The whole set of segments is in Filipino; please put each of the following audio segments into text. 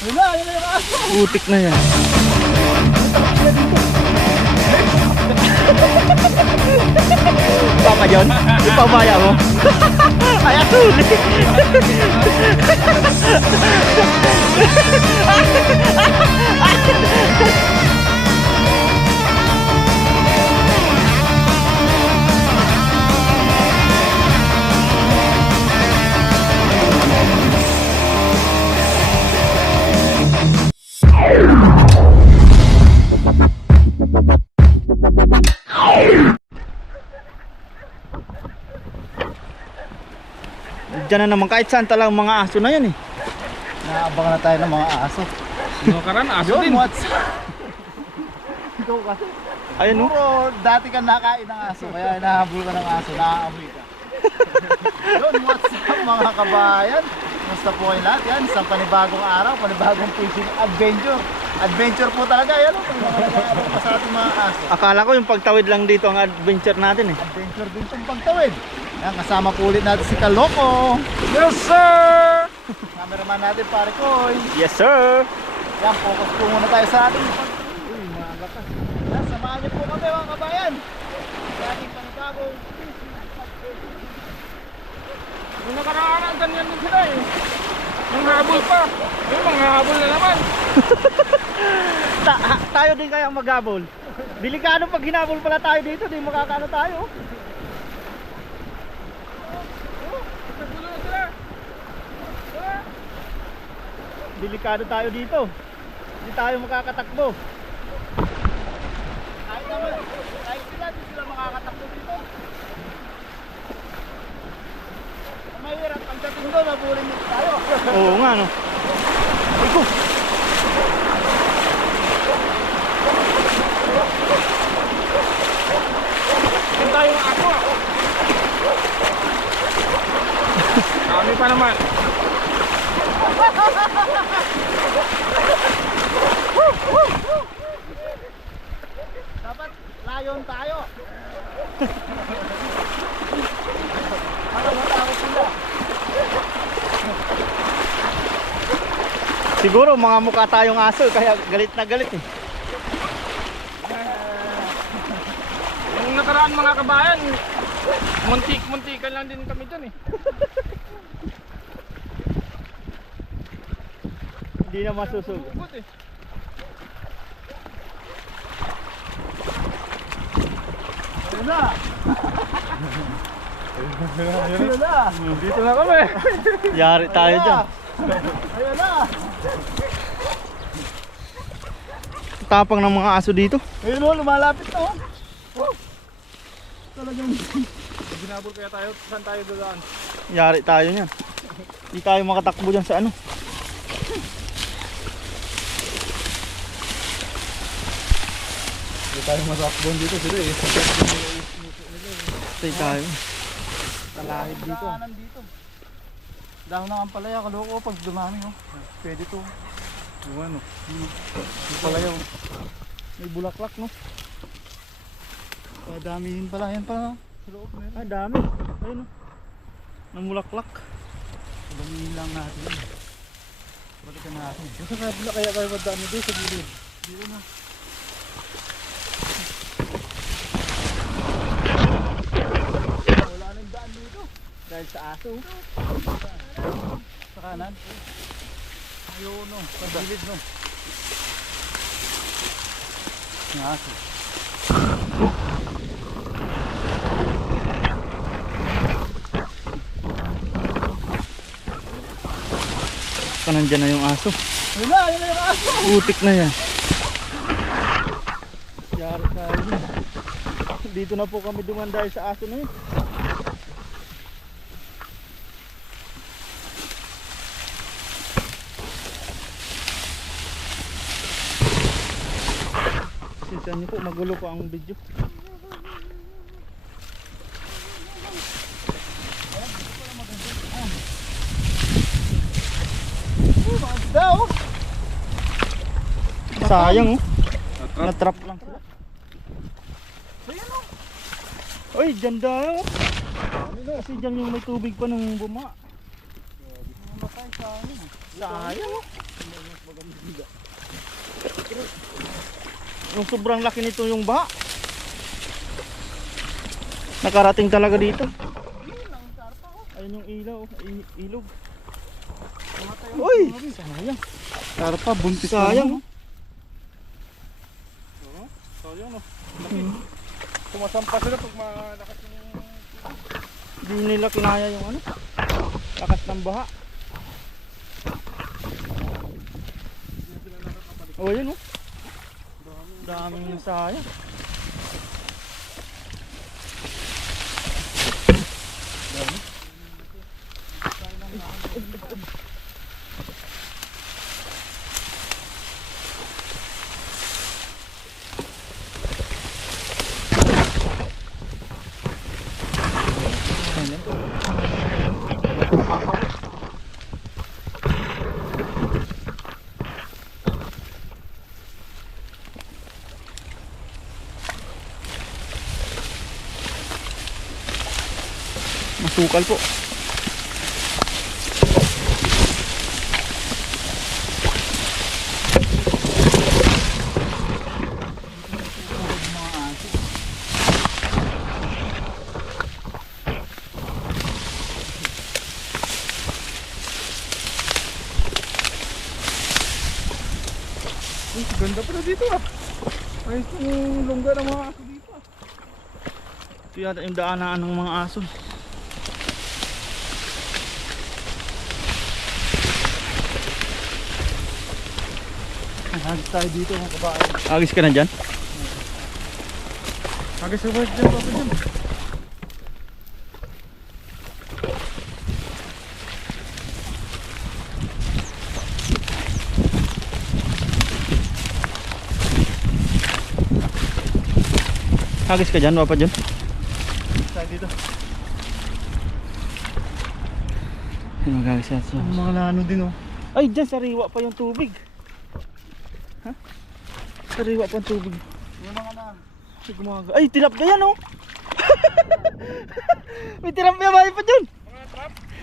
Yun na yung aso. Putik na yan. Papa John, yung pamaya mo. Ay, atuli. Diyan na naman kahit saan talagang mga aso na yan eh. Naabangan na tayo ng mga aso. Mga karan, aso din. What's ikaw kasi. Ayun oh. Puro dati ka nakain ng aso, kaya hinahabol ka ng aso, naaamoy ka. Yun, what's up mga kabayan? Kumusta po kayo lahat? Yan, isang panibagong araw, panibagong fishing adventure. Adventure po talaga, yan o. Mga nag-aaral pa sa ating mga aso. Akala ko yung pagtawid lang dito ang adventure natin eh. Adventure din itong pagtawid. Yan, kasama po ulit natin si Kaloko. Yes, sir! Cameraman natin, pare Koy. Yes sir! Yan, focus po muna tayo sa ating pagtawid. Uy, mga gatas. Yan, samahan niyo po kami mga kabayan. Sa ating panibagong fishing adventure. Yung nakaraan, ganyan din sila eh. Yung habol pa. Yung mga habol na naman. Tayo din kaya maghabol. Delikado pag hinabol pala tayo dito, di makakaano tayo. Nagulo na sila. Delikado tayo dito. Hindi tayo makakatakbo. Kahit naman, kahit sila, di sila makakatakbo dito. Ang mahirap, pagdating doon, nabulin nito tayo. Oo nga no. Iko. Yung tayo ng ako. Kami pa naman. Dapat layon tayo. Para matakot sila. Siguro mga mukha tayong aso kaya galit na galit eh. Yung nakaraan mga kabayan, muntikan lang din kami dyan eh. Hindi na masusog. Bukod eh. Ayun na. Ayun na. Dito na kami. Yari tayo dyan. Ayun na. Tapang ng mga aso dito. Ayun o, lumalapit na o. Talagang Ginabol kaya tayo, saan tayo doon? Yari tayo niyan. Hindi tayo makatakbo dyan sa ano. hindi tayo masakbon dito sila eh. Stay tayo. Talahid dito. Dahon ng ampalaya, Kaloko, pag dumami o. Pwede to. Yung ano. Ampalaya o. May bulaklak no. Damihin pala, yan pala. Sa loob meron. Ah, dami. Ayun oh. Namulaklak. Damihin lang natin. Balikan natin. Sa kabila kaya kayo madami doon sa gilid. Dito na. Wala nang daan dito. Dahil sa aso. Sa kanan. Ayun no. Sa gilid no. Ng aso. Nandyan na yung aso. Ayun na yung aso. Putik na yan. Yari tayo. Dito na po kami duman dahil sa aso na yun. Sinsan niyo po, magulo po ang video. Daw. Sayang oh. Na-trap lang sila. Ayun o. Uy, dyan daw. Kasi dyan yung may tubig pa nung buma. Mamatay sa ano. Sayang oh. Yung sobrang laki nito yung baha. Nakarating talaga dito. Ayun yung ilaw, ilog. Uy! Sayang. Karpa, buntis Sayang. Sayang no. Sumasampa sila pag malakas yung... Hindi nila kinaya yung ano. Lakas ng baha. Oh, yun oh. Daming sayang. Masukal po. Ganda pala dito ah. Ayos yung lungga ng mga aso dito ah. Ito yata yung daanan ng mga aso. Hagis tayo dito mga kabayan. Agis ka na dyan? Agad sa work dyan, papa dyan. Agis ka dyan, wapa dyan. Tayo dito. Ay, mag-agis yan siya. Ang mga nano din oh. Ay, dyan sariwa pa yung tubig. Ha? Sariwa pa yung tubig. Yung mga na. Ay, tilapia yan oh. May tilapia ba pa dyan?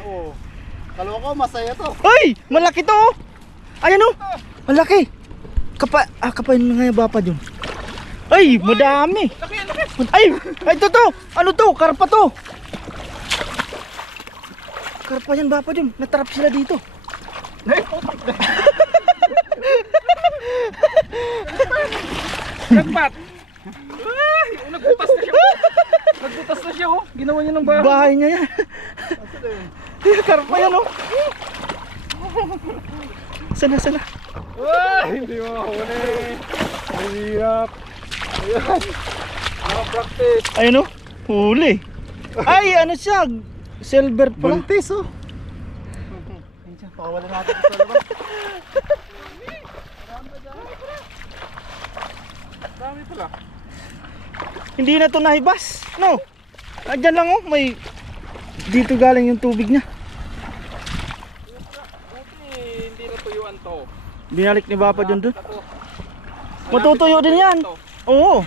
Oo. Kalawa ko masaya to. Ay, malaki to oh. Ayan oh. Malaki. Kapain mo nga yung bapa dyan. Ay, madami. Ay, ito to. Ano to? Karpa to. Karpa yan bapa dyan. Natrap sila dito. Nagpat! Ay! Nagbutas na siya! Nagbutas na siya oh! Ginawa niya ng bahay! Bahay niya yan. Karpa yan oh. Sana. Ay! Hindi mo mahuli! Mahirap! Ayan! Nakapractice! Ayun oh. Huli. Ay, ano siya? Silver pala. Buntis oh. Pinsan, pakawalan natin ito sa labas. Dami pala! Hindi na to nahibas. No. Andyan lang oh. May dito galing yung tubig niya. Buti hindi natuyuan to. Binalik ni Bapa John dun. Ako. Matutuyo din yan. Oo.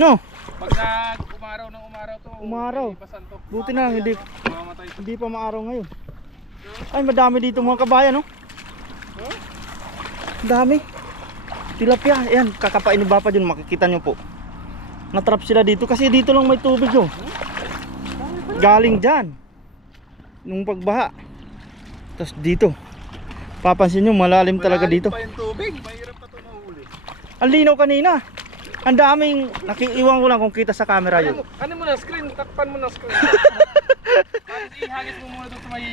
No. Pag nag-umaraw ng umaraw to, Umaraw. basan to. Buti na lang hindi Mamamatay to. hindi pa maaraw ngayon. Ay, madami dito mga kabayan, no? Dami. Tilapia. Ayan, kakapain ni Bapa John, makikita nyo po. Natrap sila dito kasi dito lang may tubig, no? Galing dyan. Nung pagbaha. Tapos dito. Papansin nyo, malalim talaga dito. Pa yung tubig. Mahirap pa ito mahuli. Ang linaw kanina. Ang daming, nakiiwan ko lang kung kita sa camera yun. Ano mo na screen? Takpan mo na screen. Tapos ihagis mo muna doon sa may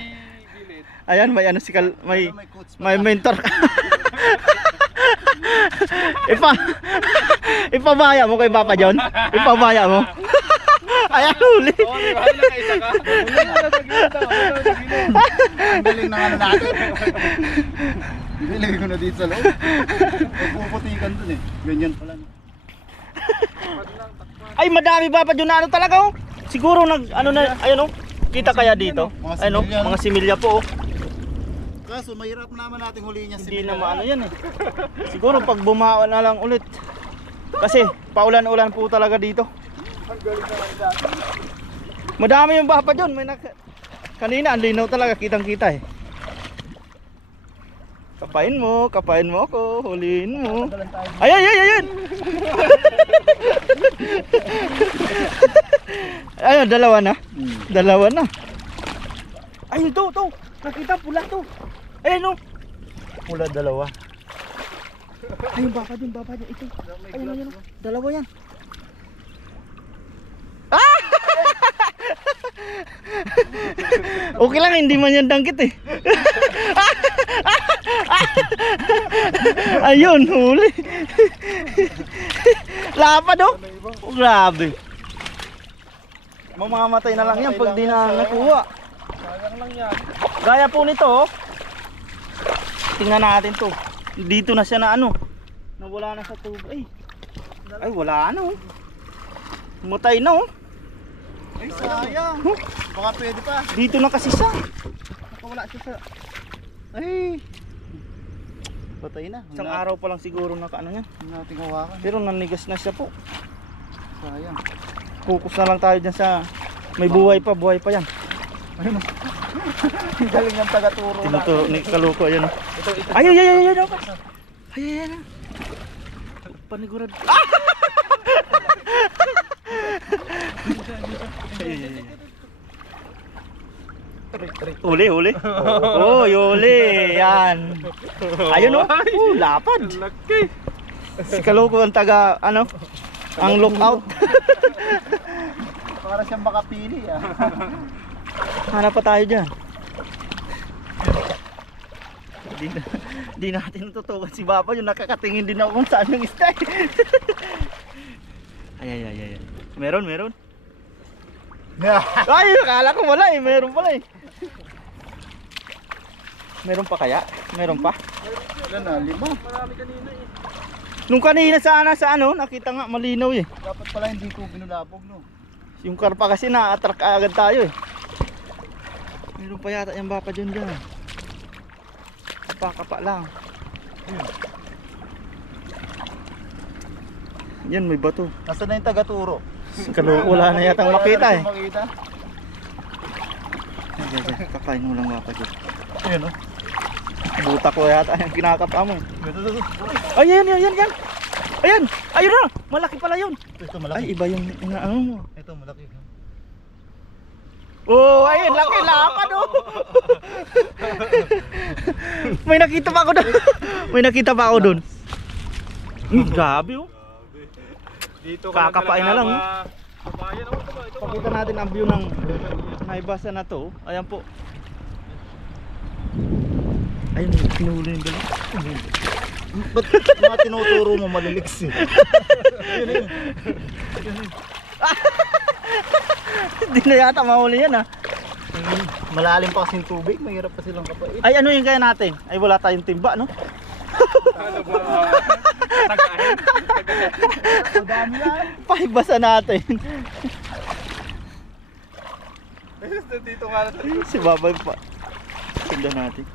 gilid. Ayan, may ano si may May coach pa. may mentor. Ipabaya mo kay Papa John. Ipabaya mo. Ayan, huli. Oo, di ba? Wala ka isa ka. Wala na sa gilid daw. Wala na sa gilid. Ang galing ng ano natin. Nilagay ko na dito sa loob. Puputikan dun eh. Ganyan pala. Ay, madami Papa John na ano talaga oh. Siguro nag ano na, ayun oh. Kita kaya dito? Mga Ayun oh, similya, no? mga similya po oh. Kaso mahirap naman natin huliin niya si Hindi na maano yan eh. Siguro pag bumaon na lang ulit. Kasi paulan-ulan po talaga dito. Ang galing naman dati. Madami yung Papa John. Kanina ang linaw talaga, kitang-kita eh. Kapain mo ako, huliin mo. Tagalan tayo. Ayun. Ayun, dalawa na. Dalawa na. Ayun, to. Nakita, pula to. Ayun, no. Pula dalawa. Ayun, baka dyan. Ito. Ayun. Dalawa yan. Ah! Okay lang, hindi man yan dangkit eh. Ayun, huli. Lapad oh. Oh, grabe. Mamamatay na lang yan pag di na nakuha. Sayang lang yan. Gaya po nito oh. Tingnan natin to. Dito na siya na ano. Nawala na sa tubo. Ay wala na oh. Mutay na oh. Ay, sayang. Baka pwede pa. Dito na kasi siya. Nakawala siya sa... Ay. Patay na. Isang araw pa lang siguro nakaano niya. Hindi natin hawakan. Pero nanigas na siya po. Sayang. Focus na lang tayo dyan sa may buhay pa yan. Ayun. Ang galing ng taga-turo. Tinuto ni Kaluko ayun. Ito. Ayun. Ayun. Panigurad. Huli. Oh, huli. Yan. Ayun oh. Lapad. Laki. Si Kaluko ang taga ang lookout. Para siyang makapili ah. Hanap pa tayo dyan. Di natin tutukan si Papa yung nakakatingin din ako kung saan yung isda. Ay. Meron. Ay, akala ko wala eh. Meron pala eh. Meron pa kaya? Meron pa? Wala na, 5. Marami kanina eh. Nung kanina sana sa ano, nakita nga malinaw eh. Dapat pala hindi ko binulabog no. Yung karpa kasi na-attract agad tayo eh. Meron pa yata yung Papa dyan. Kapa lang. Yan, may bato. Nasaan na yung taga-turo? Si Kaluko wala na yatang makita eh. Makita? Ay, kapain mo lang Papa dyan. Ayun oh. Buta ko yata yung kinakapa mo. Ito. Ay, yan. Ayan, ayun na. Malaki pala yun. Ito malaki. Ay, iba yung ano mo. Ito malaki. Oh, ayun, laki lapad oh. May nakita pa ako doon. Grabe oh. Dito Kakapain na lang, no? Kabayan ako ito. Pakita natin ang view ng naibasa na to. Ayan po. Ayun, pinuli yung dala. Ba't mga tinuturo mo maliliks eh? Yun. Hindi na yata mahuli yan ah. Malalim pa kasing tubig, mahirap pa silang kapait. Ay, ano yung kaya natin? Ay, wala tayong timba, no? Ano ba? Tagahin. Ang dami lang. Pakibasa natin. Dito nga na. Si Babay pa. Tinda natin.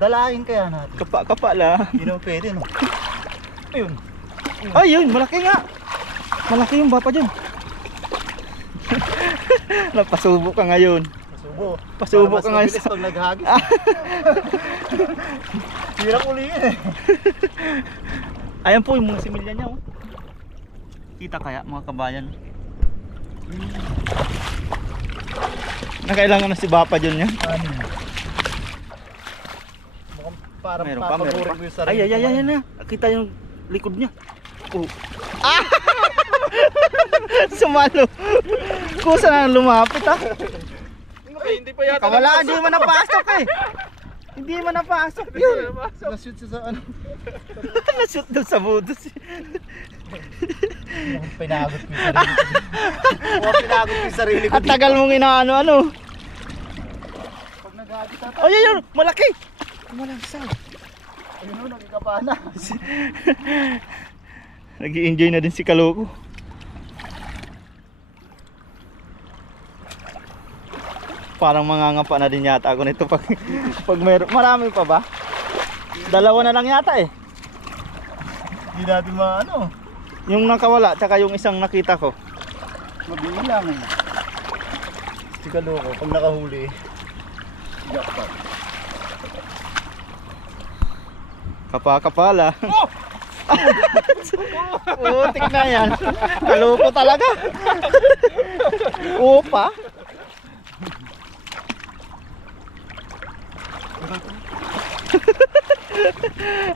Dalahin kaya natin. Kapa lang. Hindi naman pwede no. Ayun. Ay, yun, malaki nga. Malaki yung Papa dyan. Napasubo ka ngayon. Pasubo ka ngayon sa... Pag naghagis. Hirap ulihin eh. Ayan po yung mga similya niya oh. Kita kaya mga kabayan. Nakailangan na si Papa dyan niya. Ano? Mukhang parang Meron pa. papaborin mo yung sarili. Ay, na. Kita yung likod niya. Oh. Sumalo. Kusa na lumapit ha. Hindi pa yata. Kawala, hindi mo napasok eh. Hindi mo napasok yun. Nashoot siya sa ano. Nashoot doon sa budos. Mukhang pinagot ko yung sarili ko. Mukhang pinagot ko yung sarili ko. At tagal mong inaano-ano. Pag naghagis ata. Ay, yun, malaki. Malangsag. Ayun o, nagkikapa na. Nag-i-enjoy na din si Kaluko. Parang mangangapa na din yata ako nito pag mayroon. Marami pa ba? Dalawa na lang yata eh. Hindi natin maano. Yung nakawala tsaka yung isang nakita ko. Mabilang eh. Si Kaluko, pag nakahuli. Jackpot. Kapa-kapala. Putik na yan. Kalupo talaga. Upa.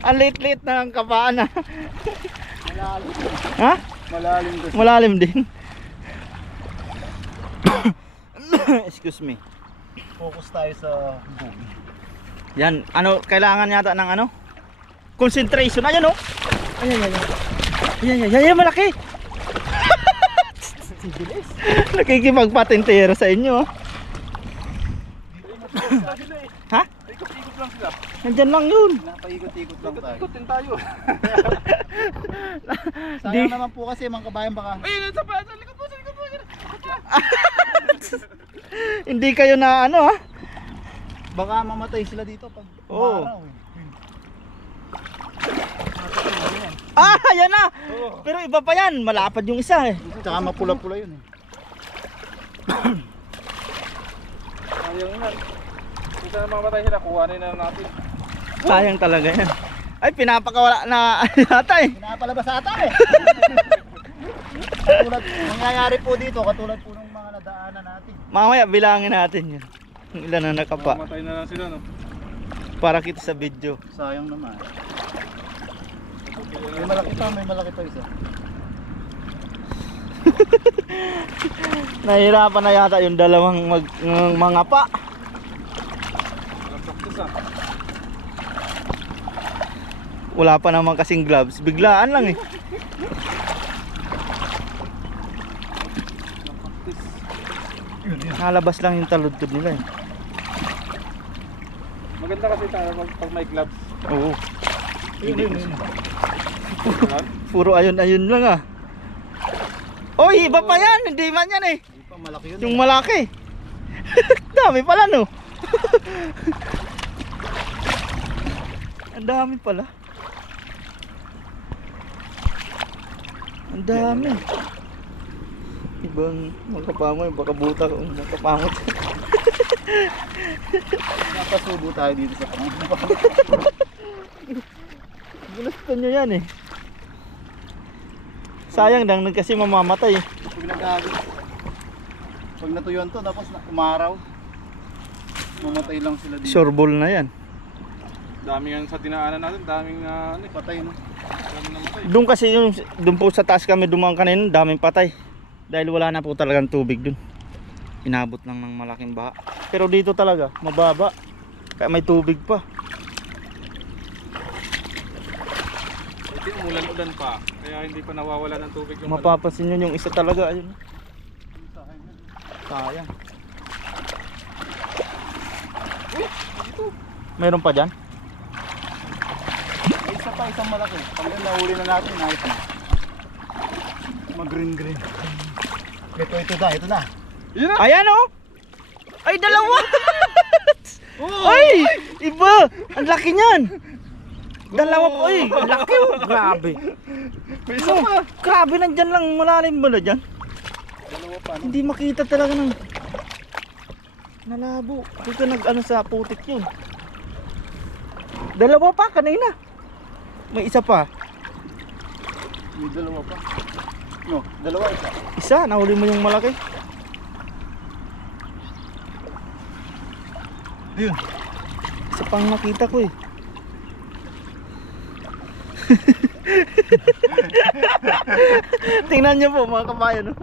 Ang lit-lit na ang kapaan, ah. Malalim. Ha? Malalim kasi. Malalim din. Excuse me. Focus tayo sa boom. Yan, ano, kailangan yata ng ano? Concentration. Ayan, oh. Ayan. Ayan, malaki. Nakikipagpatentero sa inyo, oh. Ha? Ikot-ikot lang sila. Nandyan lang yun. Napaikot-ikot lang tayo. Ikot din tayo. Sayang naman po kasi mga kabayan baka. Ayun, sa pa. Sa likod po. Hindi kayo na ano, ha? Baka mamatay sila dito pag Oo. umaraw eh. Ah, yan na. Pero iba pa yan. Malapad yung isa, eh. Tsaka mapula-pula yun eh. Ayun nga. Kung saan mamatay sila, kuhanin na natin. Sayang talaga yan. Ay, pinapakawala na yata, eh. Pinapalabas ata eh. Katulad, nangyayari po dito, katulad po ng mga nadaanan natin. Mamaya bilangin natin yan. Kung ilan na nakapa. Mamatay na lang sila, no? Para kita sa video. Sayang naman. May malaki pa isa. Nahirapan na yata yung dalawang mga pa. Walang practice, ah. Wala pa naman kasing gloves. Biglaan lang, eh. Nalabas lang yung taludtod nila, eh. Maganda kasi tayo pag may gloves. Oo. Yun. Puro ayun-ayun lang, ah. Oy, iba pa yan. Hindi man yan, eh. Hindi pa malaki yun. Yung malaki. Dami pala, no? Ang dami pala. Ang dami. Ibang makapangoy, baka buta kung makapangot. Napasubo tayo dito sa pangamba. Gusto nyo yan, eh. Sayang lang kasi mamamatay. Pag nag-agos, pag natuyuan to, tapos umaraw, mamatay lang sila dito. Sure ball na yan. Daming ang sa dinaanan natin, daming Patay no? daming namatay. Doon kasi yung doon po sa taas kami dumaan kanina, daming patay. Dahil wala na po talagang tubig doon. Inabot lang ng malaking baha. Pero dito talaga, mababa. Kaya may tubig pa. Hindi umulan-ulan pa, kaya hindi pa nawawala ng tubig yung Mapapansin nyo yung isa talaga, ayun. Sayang. Meron pa dyan? May isa pa, isang malaki. Pag yun, nahuli na natin, ayos na. Mag-green. Ito na. Yun na! Ayan, oh! Ay, dalawa! Ay! Iba! Ang laki niyan! Dalawa po, ay! Ang laki, oh! Grabe! May isa pa! Grabe, nandyan lang, malalim mo na dyan. Dalawa pa, no? Hindi makita talaga ng nalabo. Hindi ka nag-ano sa putik yun. Dalawa pa, kanina. May isa pa. May dalawa pa. No, dalawa isa. Isa, nahuli mo yung malaki. Ayun. Isa pang nakita ko, eh. Tingnan nyo po mga kabayan, no?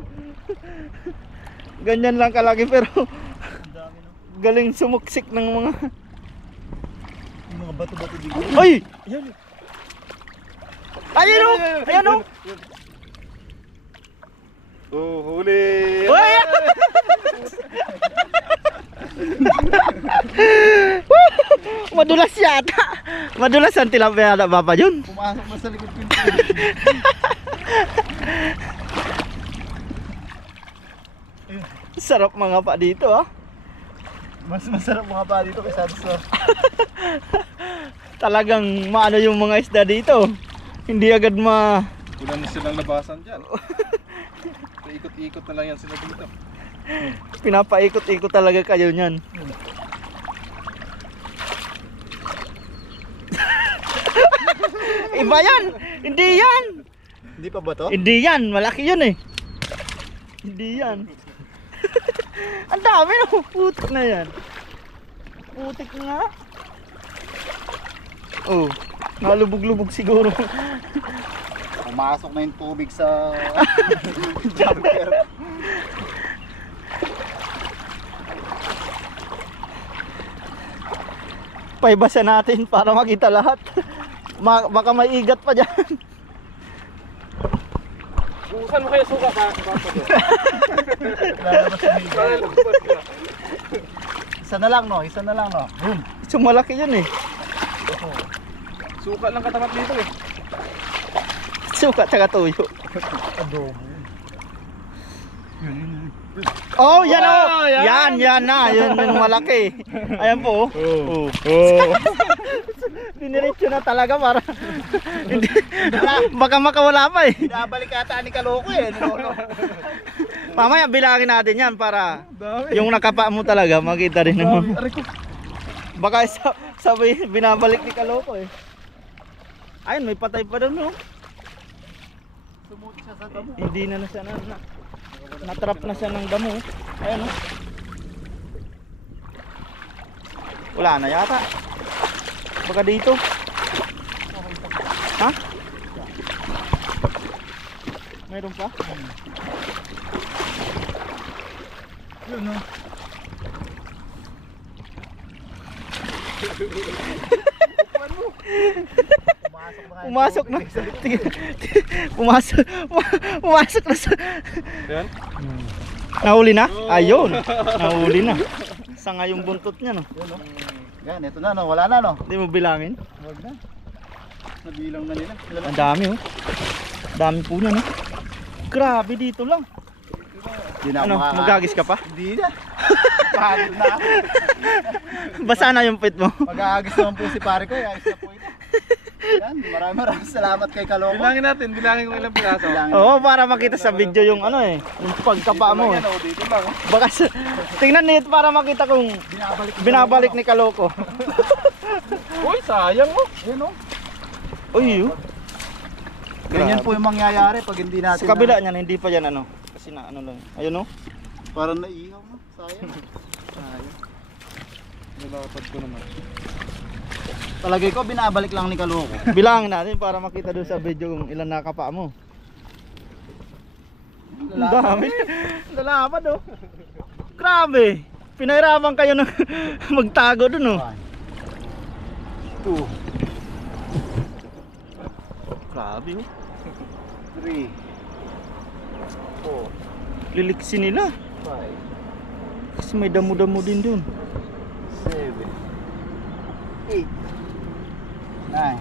Ganyan lang kalaki pero Ang dami no? galing sumuksik ng mga... Yung mga bato-bato dito. Ay! Ayan o! Ayan o! Oh, huli! Uy! Madulas yata. Madulas ang tilapia na ba pa yun? Pumasok na sa likod pinto. Sarap mga pa dito, ah. Mas masarap mga pa dito kaysa sa... Talagang maano yung mga isda dito. Hindi agad Wala na silang labasan dyan. Ikot-ikot na lang yan sila dito. pinapaikot-ikot talaga kayo niyan. Iba yan. Hindi yan. Hindi pa ba to? Hindi yan. Malaki yun eh. Hindi yan. Ang dami no. Putik na yan. Putik nga. Oh. Nalubog-lubog siguro. Pumasok na yung tubig sa jumper. Paibasa natin para makita lahat. Baka may igat pa dyan. Bukasan mo kayo suka pa. Lalabas yung higa. Isa na lang no, isa na lang no. Boom. So malaki yun eh. Suka lang katapat dito eh. Suka tsaka tuyo. Adobo. Oh, yan oh. Oh, yan. Yan na. Yan yung malaki. Ayan po. Oh. Diniretso na talaga para hindi, baka makawala pa eh. Binabalik ata ni Kaloko eh. No. Mamaya bilangin natin yan para yung nakapa mo talaga makita rin mo. Baka sabi binabalik ni Kaloko eh. Ayun, may patay pa doon no. Sumuti siya sa damo. Hindi na siya natrap na siya ng damo. Ayan oh. Wala na yata. Baka dito. Ha? Meron pa? Yun no. Pumasok na. Pumasok na sa... Yan. Nahuli na? Ayun. Nahuli na. Sanga yung buntot niya no. Yun no. Yan, ito na no, wala na no. Hindi mo bilangin. Huwag na. Nabilang na nila. Ang dami oh. Dami po niya no. Grabe dito lang. Hindi na ako Ano, magagis ka pa? Hindi na. Pagod na ako. Basa na yung pit mo. Mag-aagis naman po si pare ko. Ayos na po ito. Yan, maraming salamat kay Kaloko. Bilangin ko ilang piraso. Bilangin. Oo, para makita sa video yung ano eh. Yung pagkapa mo. Yan, oh, dito lang. Baka tingnan nito para makita kung binabalik ni Kaloko. Uy, sayang mo. Yan oh. Uy, Ganyan po yung mangyayari pag hindi natin sa kabila niyan hindi pa yan ano. Kasi na ano lang. Ayun oh. Parang naihaw mo. Sayang. Sayang. Nilapad ko naman. Talagay ko binabalik lang ni Kaloko. Bilangin natin para makita doon sa video kung ilan nakapa mo. Ang dami. Lalapad oh. Grabe. Pinahirapan kayo ng magtago doon oh. 2, Grabe oh. 3, 4, Liliksi nila. 5, Kasi may damo-damo din doon. 7, 8, 9,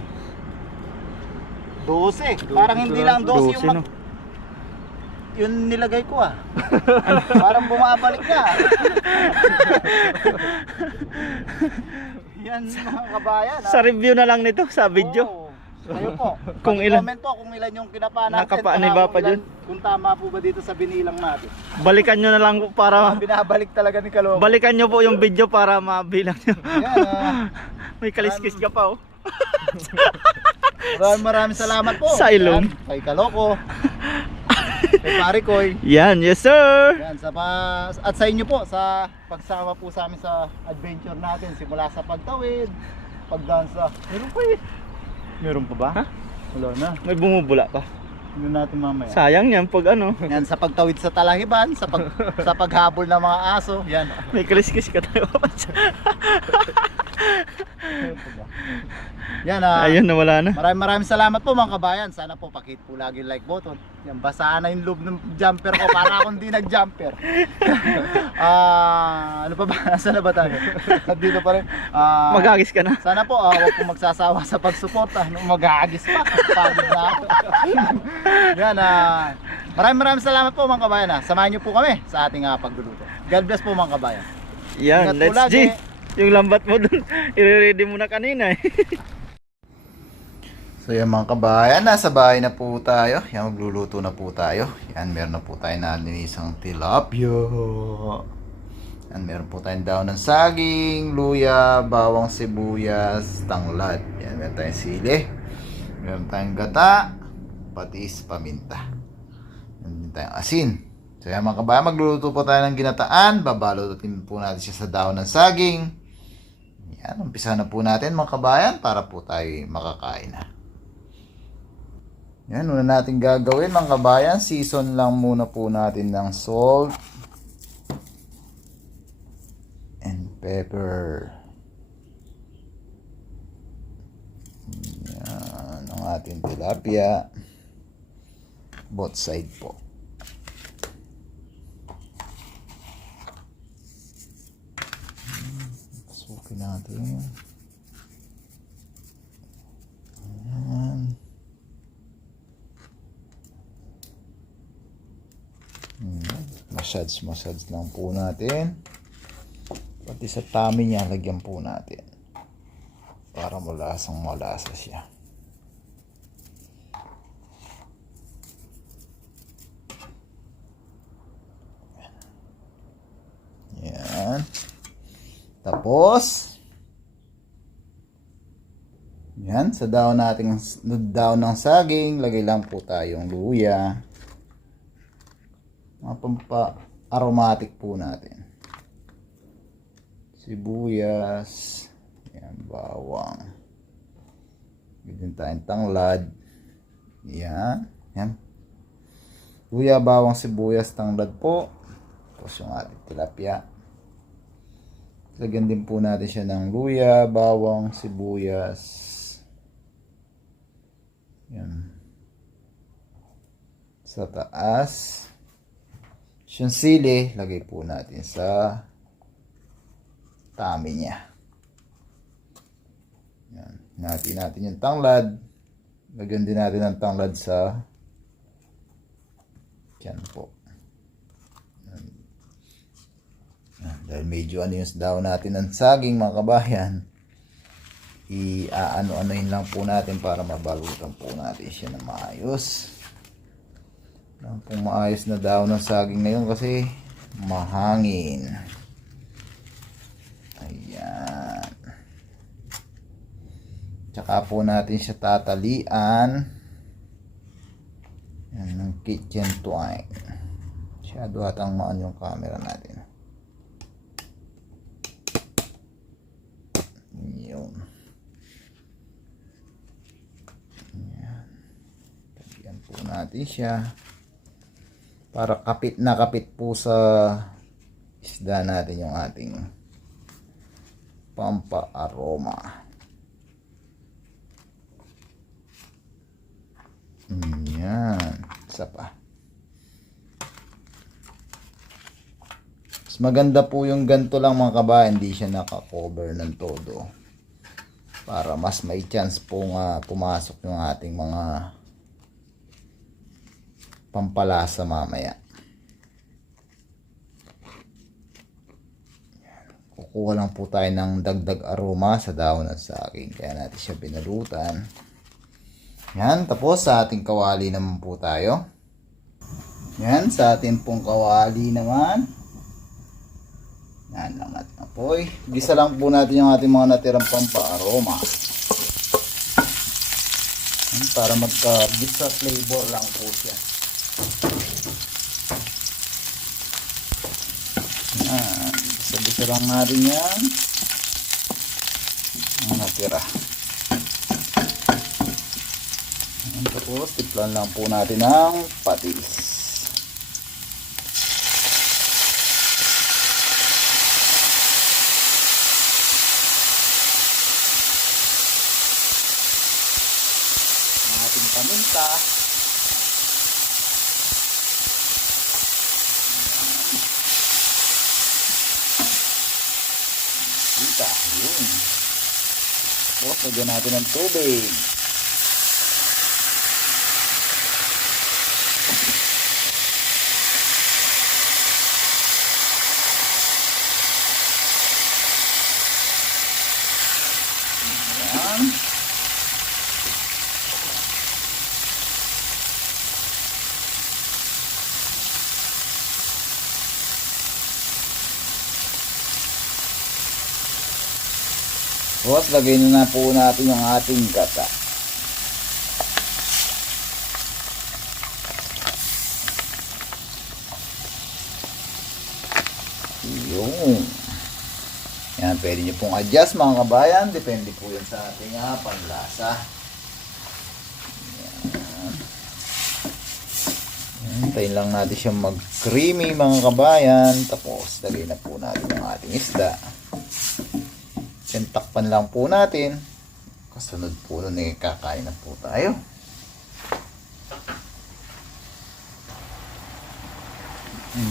12. Parang hindi lang 12 yung, 12 no. yung nilagay ko ah. Parang bumabalik na. Yan mga kabayan. Sa review na lang nito sa video. Oo. Kayo po. Kung ilan- Comment po kung ilan yung kinapa natin. Nakapa para ni Bapa kung ilan- dyan. Kung tama po ba dito sa binilang natin. Balikan nyo na lang po para Binabalik talaga ni Kaloko. balikan nyo po yung video para mabilang nyo. Yan ah. May kaliskis ka pa oh. Maraming salamat po. Sa ilong. Yan, kay Kaloko. Kay Pare Koy. Yan, yes sir. Yan, at sa inyo po sa pagsama po sa amin sa adventure natin simula sa pagtawid, pagdansa. Meron pa eh. Meron pa ba? Ha? Wala na. May bumubula pa. Hindi natin mamaya. Sayang yan pag ano. Yan sa pagtawid sa talahiban, sa paghabol ng mga aso. Yan. May kaliskis ka tayo. Yan Ayun, nawala na. Maraming salamat po mga kabayan. Sana po pakit po lagi yung like button. Yan, basaan na yung loob ng jumper ko para akong di nag-jumper. Ano pa ba? Nasaan na ba tayo? Dito pa rin. Magagis ka na. Sana po huwag pong magsasawa sa pagsuporta. Mag-aagis pa. Pagod na ako. Yan, maraming salamat po mga kabayan. Samahan niyo po kami sa ating pagluluto. God bless po mga kabayan. Yan, Ingat po let's lagi. G. Yung lambat mo dun, i-ready mo na kanina eh. So yan mga kabayan, nasa bahay na po tayo. Yan, magluluto na po tayo. Yan, meron na po tayo nalinisang tilapia. Yan, meron po tayong daon ng saging, luya, bawang sibuyas, tanglad. Yan, meron tayong sili. Meron tayong gata, patis, paminta. Meron din tayong asin. So yan mga kabayan, magluluto po tayo ng ginataan. Babalutin po natin siya sa dahon ng saging. Yan, umpisa na po natin mga kabayan para po tayo makakain na. Yan, una natin gagawin mga kabayan, season lang muna po natin ng salt and pepper. Yan, ang ating tilapia. Both side po. Sukin natin. Yan. Massage lang po natin. Pati sa tummy niya, lagyan po natin. Para malasa siya. Yan. Tapos, yan, sa daon ng saging, lagay lang po tayong luya. Mga pampa-aromatic po natin. Sibuyas. Yan, bawang. Bigyan tayong tanglad. Yan. Yan. Luya, bawang, sibuyas, tanglad po. Tapos yung ating tilapia. Lagyan din po natin siya ng luya, bawang, sibuyas. Yan. Sa taas. Yung sili, lagay po natin sa tummy niya. Yan. Natin yung tanglad. Lagyan din natin ang tanglad sa tiyan po. Yan. Yan. Dahil medyo ano yung daon natin ng saging mga kabayan, i-ano-anoin lang po natin para mabalutan po natin siya ng maayos. Ang pong maayos na daon ng saging ngayon kasi mahangin. Ayan. Tsaka po natin siya tatalian. Yan ng kitchen twine. Masyado atang maan yung camera natin. Yun. Ayan. Tagyan po natin siya. Para kapit na kapit po sa isda natin yung ating pampa-aroma. Yan. Isa pa. Mas maganda po yung ganito lang mga kabayan. Hindi siya naka-cover ng todo. Para mas may chance pong pumasok yung ating mga pampalasa mamaya. Kukuha lang po tayo ng dagdag aroma sa dahon ng saging. Kaya natin siya binalutan. Yan. Tapos sa ating kawali naman po tayo. Yan. Sa ating pong kawali naman. Yan lang ating apoy. Gisa lang po natin yung ating mga natirang pampaaroma. Yan. Para magka-gisa flavor lang po siya. Yan. Sabisa lang natin yan. Ang natira. Yan. Tapos tiplan lang po natin ng patis. Ang ating paminta. Yun. Tapos, lagyan natin ng tubig. Ayan. Tapos, lagay na po natin yung ating gata. Yung. Yan, pwede nyo pong adjust mga kabayan. Depende po yan sa ating panlasa. Yan. Hintayin lang natin siyang mag-creamy mga kabayan. Tapos, lagay na po natin yung ating isda. Then, takpan lang po natin. Kasunod po nun kakain na po tayo.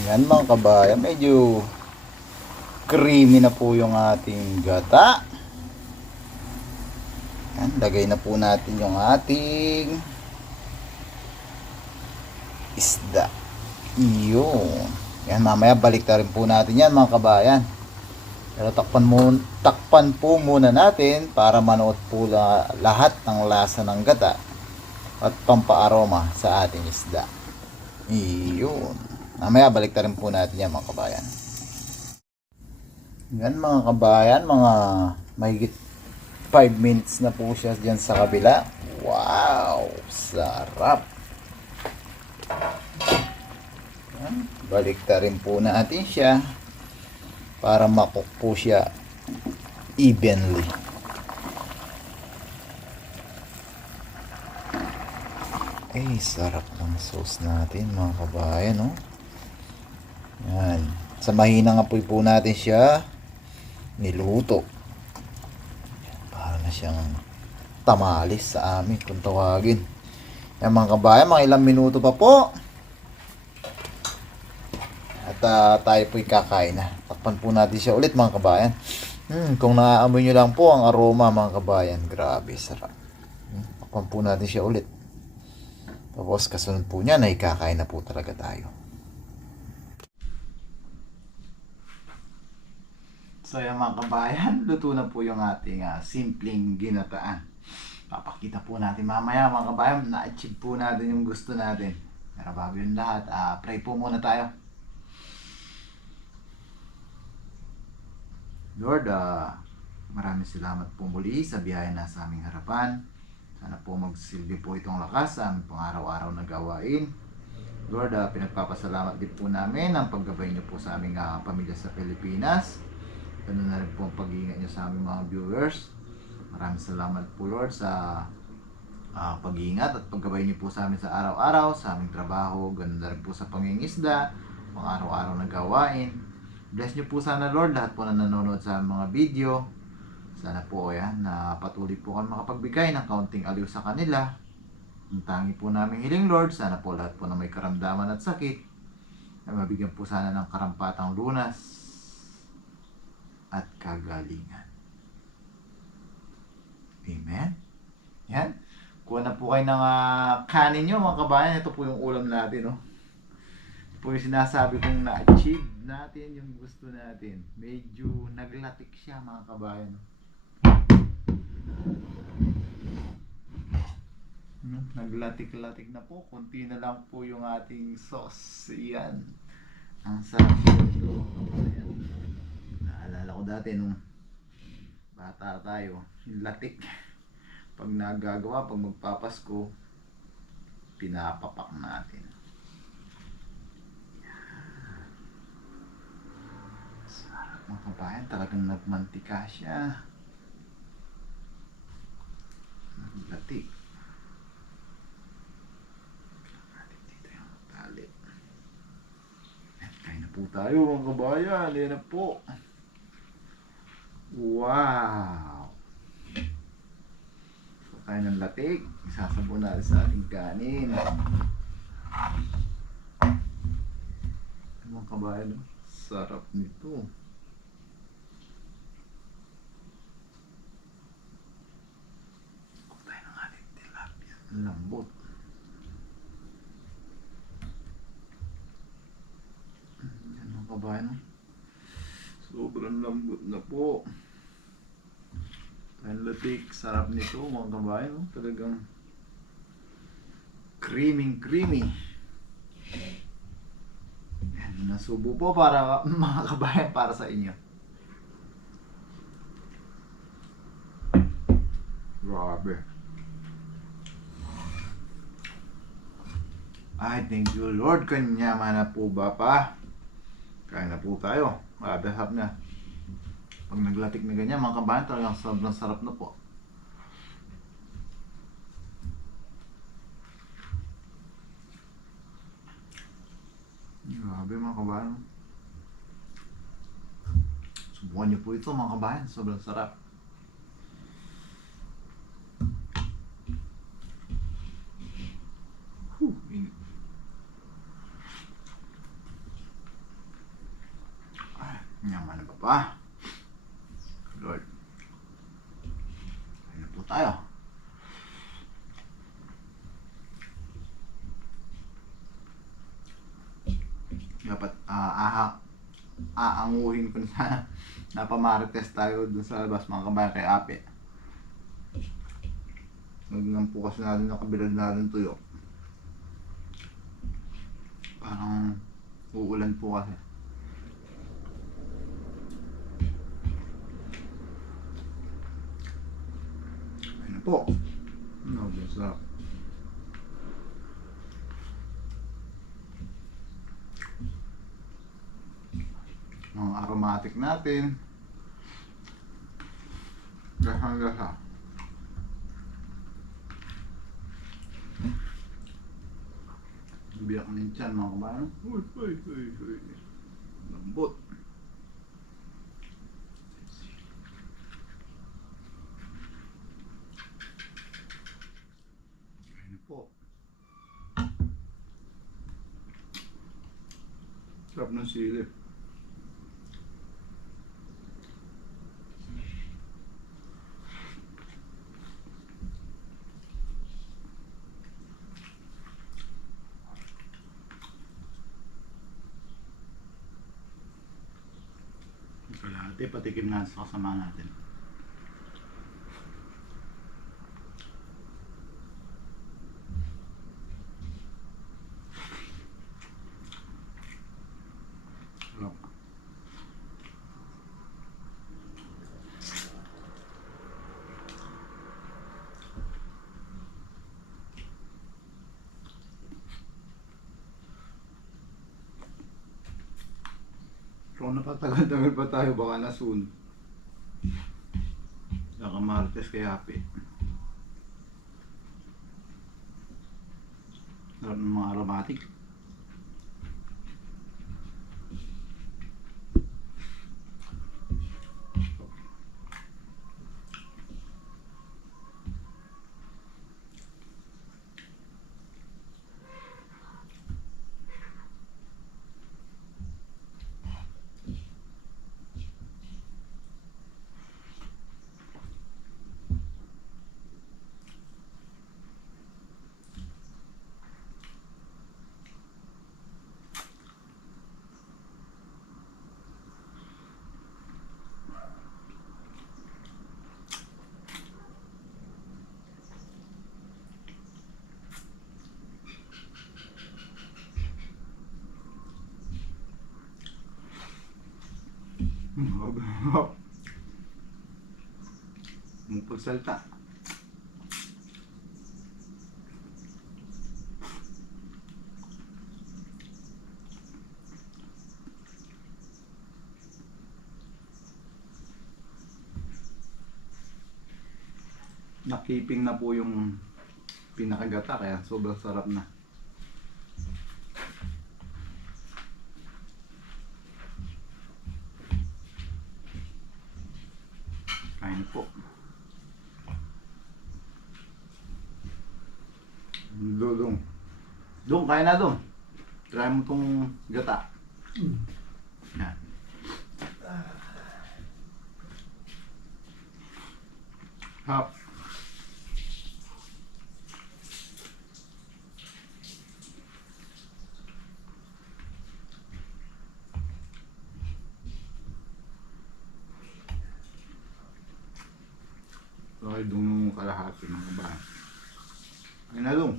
Yan mga kabayan, medyo creamy na po yung ating gata. Yan, lagay na po natin yung ating isda. Yun. Yan, mamaya balik na rin po natin yan mga kabayan. Pero takpan po muna natin para manood po lahat ng lasa ng gata at pampaaroma sa ating isda. Yun. Mamaya balik na rin po natin yan mga kabayan. Yan mga kabayan, mga mahigit 5 minutes na po siya dyan sa kabila. Wow! Sarap! Yan. Balik na rin po natin siya para makook po siya evenly. Eh, sarap ng sauce natin mga kabayan, no? Yan. Sa mahinang apoy po natin siya niluto. Para na siyang tamalis sa amin kung tawagin. Yan mga kabayan, mga ilang minuto pa po. At tayo po'y kakain na. Takpan po natin siya ulit mga kabayan. Kung naaamoy nyo lang po ang aroma mga kabayan. Grabe, sarap. Takpan po natin siya ulit. Tapos kasunod po niya na ikakain na po talaga tayo. So yung mga kabayan, luto na po yung ating simpleng ginataan. Papakita po natin mamaya mga kabayan, na-achieve po natin yung gusto natin. Pero bago yun lahat, pray po muna tayo. Lord, maraming salamat po muli sa biyaya na sa aming harapan. Sana po magsilbi po itong lakas sa aming pang-araw-araw na gawain. Lord, pinagpapasalamat din po namin ang paggabay niyo po sa aming pamilya sa Pilipinas. Ganun na rin po ang pag-iingat niyo sa aming mga viewers. Maraming salamat po Lord sa pag-iingat at paggabay niyo po sa amin sa araw-araw, sa aming trabaho. Ganun na rin po sa pangingisda, pang-araw-araw na gawain. Bless niyo po sana Lord lahat po na nanonood sa mga video. Sana po yan na patuloy po kami makapagbigay ng kaunting aliw sa kanila. Ang tangi po namin hiling Lord, sana po lahat po na may karamdaman at sakit ay mabigyan po sana ng karampatang lunas at kagalingan. Amen? Yan. Kuha na po kayo ng kanin nyo mga kabayan. Ito po yung ulam natin. Oh. Ito po yung sinasabi kong na-achieve natin yung gusto natin. Medyo naglatik siya mga kabayan. Naglatik-latik na po. Kunti na lang po yung ating sauce. Yan. Ang sarap ito. Ayan. Naalala ko dati nung bata tayo, yung latik. Pag nagagawa, pag magpapasko, pinapapak natin. Sarap mga kabayan, talagang nagmantika siya. Naglatik. Dito yung tali. Kain na po tayo mga kabayan, yan na po. Wow! So, kain ng latik. Isasabon natin sa ating kanin. Mga kabayan, sarap nito. Kung tayo ng ating tilapia. Lambot. Yan mga kabayan. Sobrang lambot na po. Ang latik, sarap nito mga kabayan. Talagang creamy. Yan, nasubo po para mga kabayan, para sa inyo. Grabe. Ay, thank you Lord. Kanya man na po ba pa? Kaya na po tayo. Grabe, sarap niya. Pag naglatik na ganyan, mga kabayan, talagang sobrang sarap na po. Grabe mga kabayan. Subukan niyo po ito mga kabayan, sobrang sarap. Init. Ay, yaman na pa. Lord. Ayun na po tayo. Dapat aanguhin ko na napamarites tayo dun sa labas mga kabayan kay Ape. Nagnampukas natin ang kabilad natin tuyo. Parang uulan po kasi. Ayun na po. No, sarap. Mga aromatic natin. Gasa-gasa. Biyak na yung tiyan mga kabayan. Uy. Lambot. Ayun na po. Sarap ng sili. Kalahati, patikim natin sa kasama natin. Sarap. Kung napatagal-tagal pa tayo, baka nasun. Nakamartes kay Happy. Sarap ng mga aromatic. Magpagsalta. Nakiping na po yung pinakagata kaya sobrang sarap na. Kain po. Dong. Dong, kain na dong. Try mo tong gata. Yan. Hap. Okay, dong kalahati mga bahan. Kain na dong.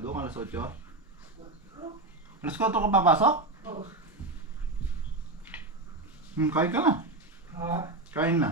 doon, alas 8? Alas 4 ka papasok? Kain ka na. Kain na.